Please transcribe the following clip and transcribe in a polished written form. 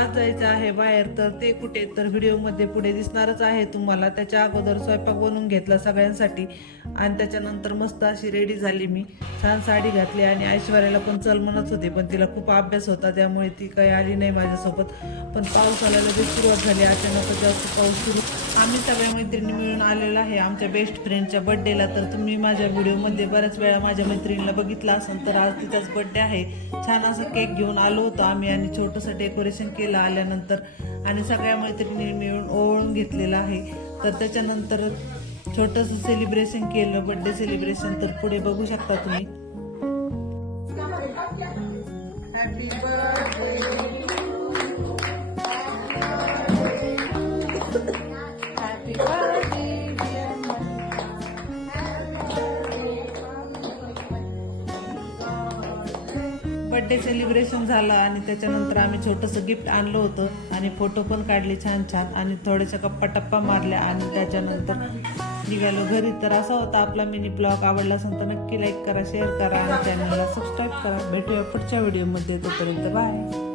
आज जायचं आहे बाहेर, तर ते कुठे तर व्हिडिओमध्ये पुढे दिसणारच आहे तुम्हाला. त्याच्या अगोदर स्वयंपाक बनवून घेतला सगळ्यांसाठी आणि त्याच्यानंतर मस्त अशी रेडी झाली मी. छान साडी घातली आणि ऐश्वर्याला पण चल म्हणत होते, पण तिला खूप अभ्यास होता त्यामुळे ती काही आली नाही माझ्यासोबत. पण पाऊस आला, लगेच सुरुवात झाली अचानक जास्त पाऊस सुरू. आम्ही सगळ्या मैत्रिणी मिळून आलेलो आहे आमच्या बेस्ट फ्रेंडच्या बड्डेला. तर तुम्ही माझ्या व्हिडिओमध्ये बऱ्याच वेळा माझ्या मैत्रिणीला बघितलं असेल, तर आज तिचाच बड्डे आहे. छान असं केक घेऊन आलो होतो आम्ही आणि छोटंसं डेकोरेशन केलं आल्यानंतर आणि सगळ्या मैत्रिणी मिळून ओवाळून घेतलेलं आहे. तर त्याच्यानंतर छोटंसं सेलिब्रेशन केलं, बड्डे सेलिब्रेशन. तर पुढे बघू शकता तुम्ही. Happy birthday, happy birthday. Birthday celebration झालं आणि त्याच्यानंतर आम्ही छोटंसं गिफ्ट आणलं होतं आणि फोटो पण काढले छान छान आणि थोड्याशा गप्पा टप्पा मारल्या आणि त्याच्यानंतर निघालो घरी. तर असा होता आपला मिनी ब्लॉग. आवडला असेल तर नक्की लाईक करा, शेअर करा आणि चॅनलला सबस्क्राईब करा. भेटूया पुढच्या व्हिडिओमध्ये. तोपर्यंत बाय.